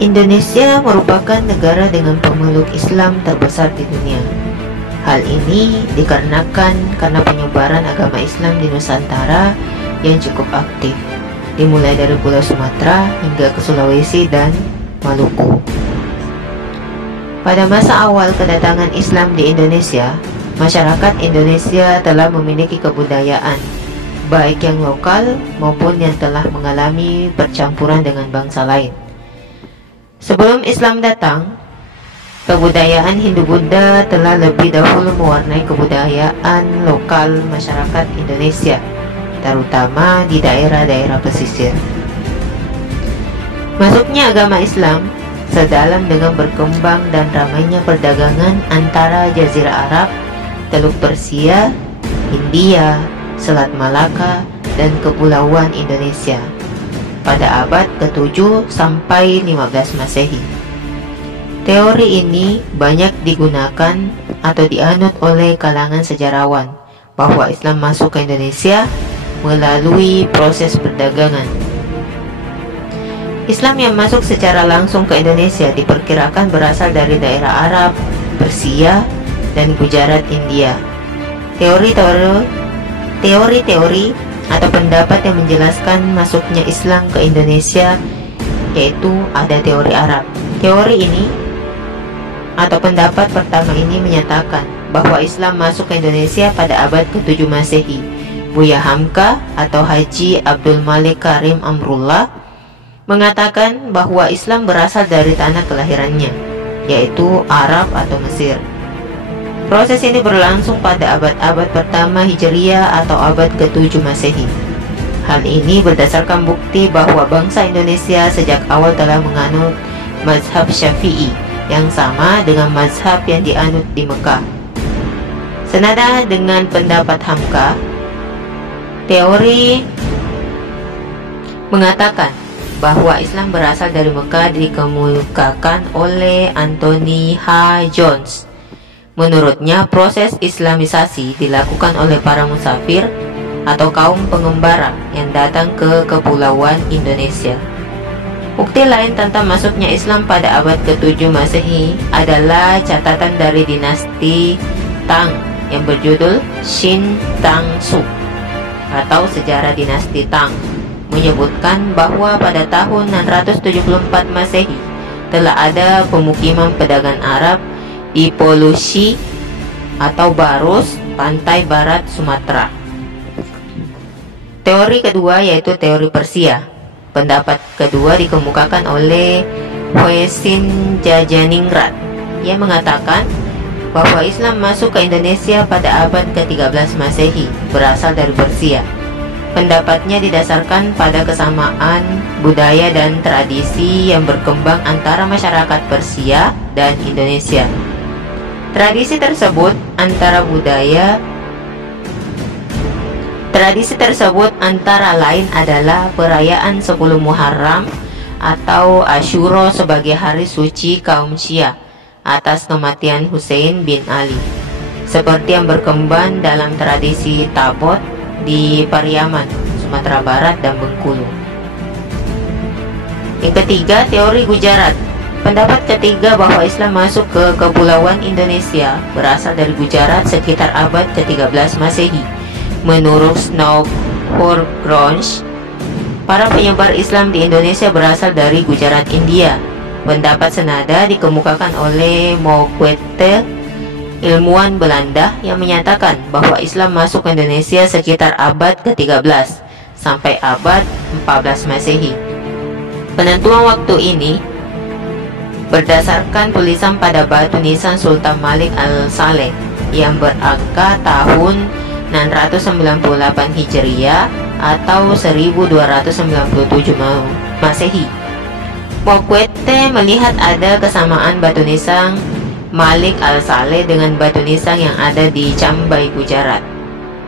Indonesia merupakan negara dengan pemeluk Islam terbesar di dunia. Hal ini dikarenakan karena penyebaran agama Islam di Nusantara yang cukup aktif, dimulai dari Pulau Sumatera hingga ke Sulawesi dan Maluku. Pada masa awal kedatangan Islam di Indonesia, masyarakat Indonesia telah memiliki kebudayaan, baik yang lokal maupun yang telah mengalami percampuran dengan bangsa lain. Sebelum Islam datang, kebudayaan Hindu-Buddha telah lebih dahulu mewarnai kebudayaan lokal masyarakat Indonesia, terutama di daerah-daerah pesisir. Masuknya agama Islam sedalam dengan berkembang dan ramainya perdagangan antara Jazirah Arab, Teluk Persia, Hindia, Selat Malaka, dan Kepulauan Indonesia pada abad ke-7 sampai 15 Masehi. Teori ini banyak digunakan atau dianut oleh kalangan sejarawan bahwa Islam masuk ke Indonesia melalui proses perdagangan. Islam yang masuk secara langsung ke Indonesia diperkirakan berasal dari daerah Arab, Persia, dan Gujarat, India. Teori-teori atau pendapat yang menjelaskan masuknya Islam ke Indonesia yaitu ada teori Arab. Teori ini atau pendapat pertama ini menyatakan bahwa Islam masuk ke Indonesia pada abad ke-7 Masehi. Buya Hamka atau Haji Abdul Malik Karim Amrullah mengatakan bahwa Islam berasal dari tanah kelahirannya, yaitu Arab atau Mesir. Proses ini berlangsung pada abad-abad pertama Hijriyah atau abad ke-7 Masehi. Hal ini berdasarkan bukti bahwa bangsa Indonesia sejak awal telah menganut mazhab Syafi'i yang sama dengan mazhab yang dianut di Mekah. Senada dengan pendapat Hamka, teori mengatakan bahwa Islam berasal dari Mekah dikemukakan oleh Anthony H. Jones. Menurutnya, proses Islamisasi dilakukan oleh para musafir atau kaum pengembara yang datang ke Kepulauan Indonesia. Bukti lain tentang masuknya Islam pada abad ke-7 Masehi adalah catatan dari dinasti Tang yang berjudul Shin Tang Su atau Sejarah Dinasti Tang, menyebutkan bahwa pada tahun 674 Masehi telah ada pemukiman pedagang Arab di Polusi atau Barus, pantai barat Sumatera. Teori kedua yaitu teori Persia. Pendapat kedua dikemukakan oleh Hwesen Jajaningrat yang mengatakan bahwa Islam masuk ke Indonesia pada abad ke-13 Masehi berasal dari Persia. Pendapatnya didasarkan pada kesamaan budaya dan tradisi yang berkembang antara masyarakat Persia dan Indonesia. Tradisi tersebut antara lain adalah perayaan 10 Muharram atau Asyura sebagai hari suci kaum Syiah atas kematian Husain bin Ali, seperti yang berkembang dalam tradisi Tabot di Pariaman, Sumatera Barat dan Bengkulu. Yang ketiga, teori Gujarat. Pendapat ketiga bahwa Islam masuk ke Kepulauan Indonesia berasal dari Gujarat sekitar abad ke-13 Masehi. Menurut Snow Horgrunge, para penyebar Islam di Indonesia berasal dari Gujarat, India. Pendapat senada dikemukakan oleh Mokwete, ilmuwan Belanda, yang menyatakan bahwa Islam masuk ke Indonesia sekitar abad ke-13 sampai abad 14 Masehi. Penentuan waktu ini berdasarkan tulisan pada batu nisan Sultan Malik Al-Saleh yang berangka tahun 698 Hijriah atau 1297 Masehi. Mokwete melihat ada kesamaan batu nisan Malik Al-Saleh dengan batu nisan yang ada di Cambai, Gujarat.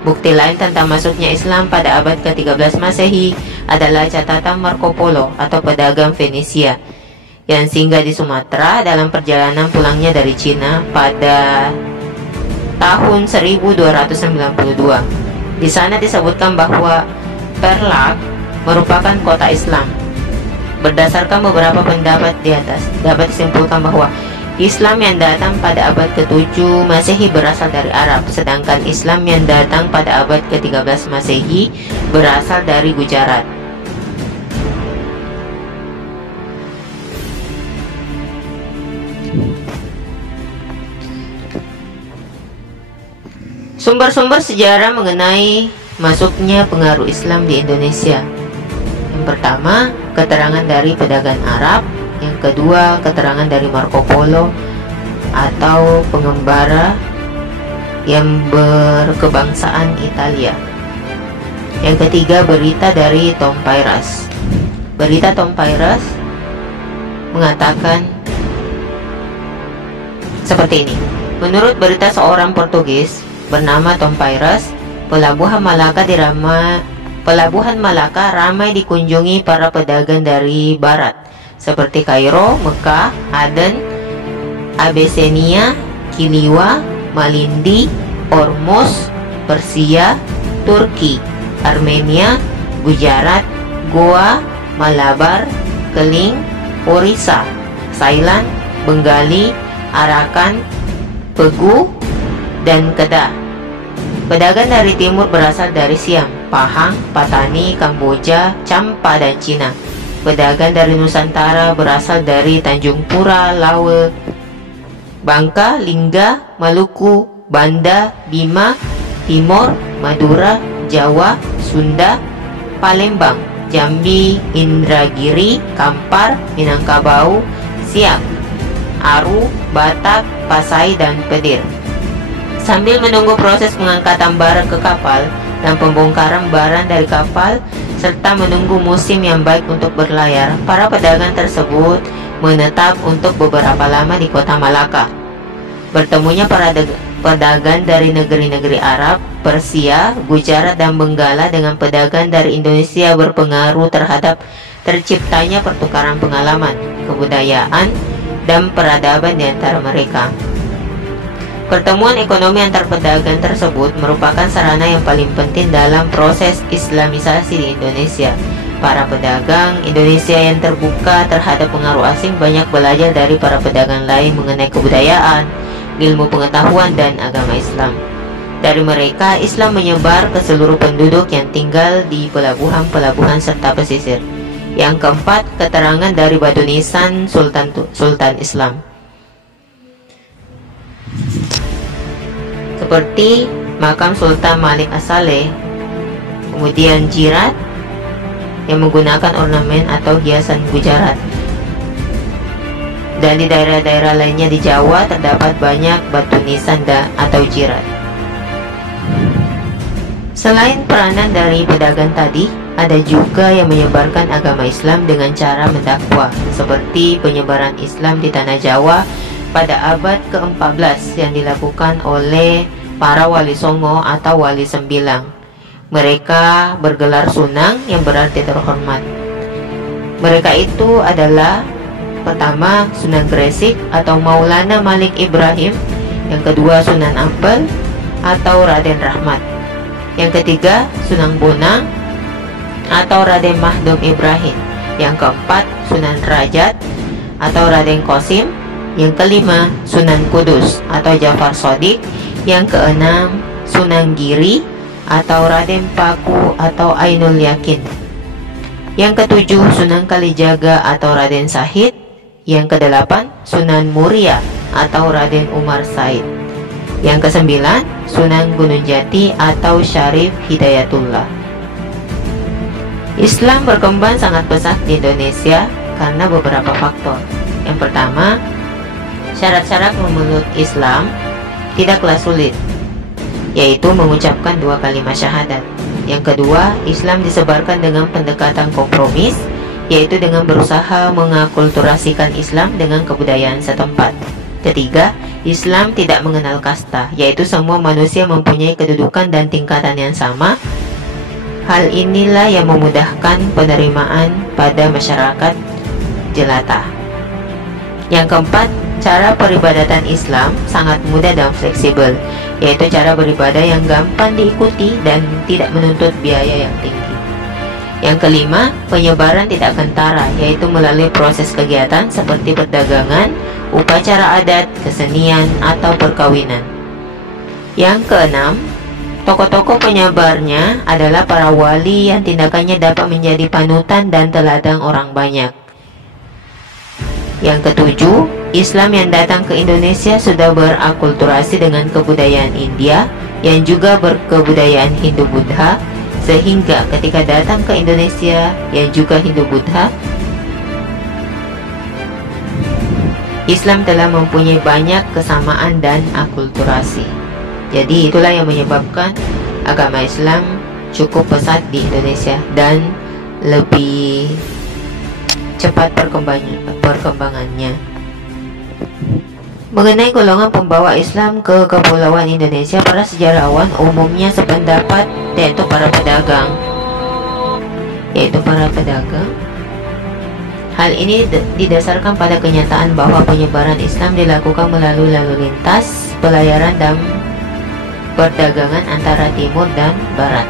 Bukti lain tentang masuknya Islam pada abad ke-13 Masehi adalah catatan Marco Polo atau pedagang Venesia yang singgah di Sumatera dalam perjalanan pulangnya dari Cina pada tahun 1292. Di sana disebutkan bahwa Perlak merupakan kota Islam. Berdasarkan beberapa pendapat di atas, dapat disimpulkan bahwa Islam yang datang pada abad ke-7 Masehi berasal dari Arab, sedangkan Islam yang datang pada abad ke-13 Masehi berasal dari Gujarat. Sumber-sumber sejarah mengenai masuknya pengaruh Islam di Indonesia. Yang pertama, keterangan dari pedagang Arab. Yang kedua, keterangan dari Marco Polo atau pengembara yang berkebangsaan Italia. Yang ketiga, berita dari Tom Pairas. Berita Tom Pairas mengatakan seperti ini. Menurut berita seorang Portugis bernama Tom Pairas, Pelabuhan Malaka ramai dikunjungi para pedagang dari barat seperti Kairo, Mekah, Aden, Abyssinia, Kiliwa, Malindi, Ormuz, Persia, Turki, Armenia, Gujarat, Goa, Malabar, Keling, Orissa, Thailand, Bengali, Arakan, Pegu, dan Kedah. Pedagang dari timur berasal dari Siam, Pahang, Patani, Kamboja, Champa, dan Cina. Pedagang dari Nusantara berasal dari Tanjung Pura, Lawe, Bangka, Lingga, Maluku, Banda, Bima, Timor, Madura, Jawa, Sunda, Palembang, Jambi, Indragiri, Kampar, Minangkabau, Siak, Aru, Batak, Pasai, dan Pedir. Sambil menunggu proses pengangkatan barang ke kapal dan pembongkaran barang dari kapal, serta menunggu musim yang baik untuk berlayar, para pedagang tersebut menetap untuk beberapa lama di kota Malaka. Bertemunya para pedagang dari negeri-negeri Arab, Persia, Gujarat, dan Benggala dengan pedagang dari Indonesia berpengaruh terhadap terciptanya pertukaran pengalaman, kebudayaan, dan peradaban di antara mereka. Pertemuan ekonomi antar pedagang tersebut merupakan sarana yang paling penting dalam proses Islamisasi di Indonesia. Para pedagang Indonesia yang terbuka terhadap pengaruh asing banyak belajar dari para pedagang lain mengenai kebudayaan, ilmu pengetahuan, dan agama Islam. Dari mereka, Islam menyebar ke seluruh penduduk yang tinggal di pelabuhan-pelabuhan serta pesisir. Yang keempat, keterangan dari batu nisan Sultan Islam, seperti makam Sultan Malik As-Saleh, kemudian jirat yang menggunakan ornamen atau hiasan Gujarat. Dan di daerah-daerah lainnya di Jawa terdapat banyak batu nisan atau jirat. Selain peranan dari pedagang tadi, ada juga yang menyebarkan agama Islam dengan cara mendakwa, seperti penyebaran Islam di tanah Jawa pada abad ke-14 yang dilakukan oleh para wali songo atau wali sembilang. Mereka bergelar sunang yang berarti terhormat. Mereka itu adalah pertama Sunan Gresik atau Maulana Malik Ibrahim, yang kedua Sunan Ampel atau Raden Rahmat, yang ketiga Sunan Bonang atau Raden Mahdum Ibrahim, yang keempat Sunan Rajat atau Raden Qasim, yang kelima Sunan Kudus atau Jafar Shodiq, yang keenam Sunan Giri atau Raden Paku atau Ainul Yakin, yang ketujuh Sunan Kalijaga atau Raden Sahid, yang kedelapan Sunan Muria atau Raden Umar Said, yang kesembilan Sunan Gunung Jati atau Syarif Hidayatullah. Islam berkembang sangat pesat di Indonesia karena beberapa faktor. Yang pertama, syarat-syarat memeluk Islam tidaklah sulit, yaitu mengucapkan 2 kalimat syahadat. Yang kedua, Islam disebarkan dengan pendekatan kompromis, yaitu dengan berusaha mengakulturasikan Islam dengan kebudayaan setempat. Ketiga, Islam tidak mengenal kasta, yaitu semua manusia mempunyai kedudukan dan tingkatan yang sama. Hal inilah yang memudahkan penerimaan pada masyarakat jelata. Yang keempat, cara peribadatan Islam sangat mudah dan fleksibel, yaitu cara beribadah yang gampang diikuti dan tidak menuntut biaya yang tinggi. Yang kelima, penyebaran tidak kentara, yaitu melalui proses kegiatan seperti perdagangan, upacara adat, kesenian, atau perkawinan. Yang keenam, tokoh-tokoh penyebarnya adalah para wali yang tindakannya dapat menjadi panutan dan teladan orang banyak. Yang ketujuh, Islam yang datang ke Indonesia sudah berakulturasi dengan kebudayaan India yang juga berkebudayaan Hindu-Buddha, sehingga ketika datang ke Indonesia yang juga Hindu-Buddha, Islam telah mempunyai banyak kesamaan dan akulturasi. Jadi itulah yang menyebabkan agama Islam cukup pesat di Indonesia dan lebih cepat perkembangannya. Mengenai golongan pembawa Islam ke Kepulauan Indonesia, para sejarawan umumnya sependapat yaitu para pedagang. Hal ini didasarkan pada kenyataan bahwa penyebaran Islam dilakukan melalui lalu lintas, pelayaran, dan perdagangan antara timur dan barat.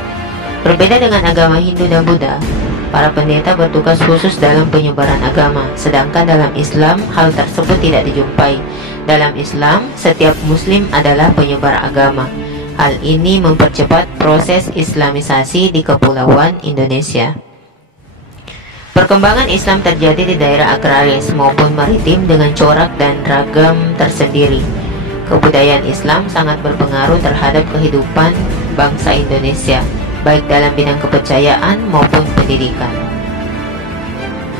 Berbeda dengan agama Hindu dan Buddha, para pendeta bertugas khusus dalam penyebaran agama, sedangkan dalam Islam hal tersebut tidak dijumpai. Dalam Islam, setiap muslim adalah penyebar agama. Hal ini mempercepat proses islamisasi di Kepulauan Indonesia. Perkembangan Islam terjadi di daerah agraris maupun maritim dengan corak dan ragam tersendiri. Kebudayaan Islam sangat berpengaruh terhadap kehidupan bangsa Indonesia, baik dalam bidang kepercayaan maupun pendidikan.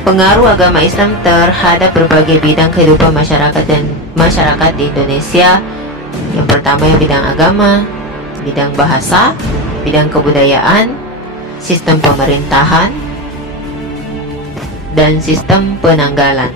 Pengaruh agama Islam terhadap berbagai bidang kehidupan masyarakat di Indonesia. Yang pertama yang bidang agama, bidang bahasa, bidang kebudayaan, sistem pemerintahan, dan sistem penanggalan.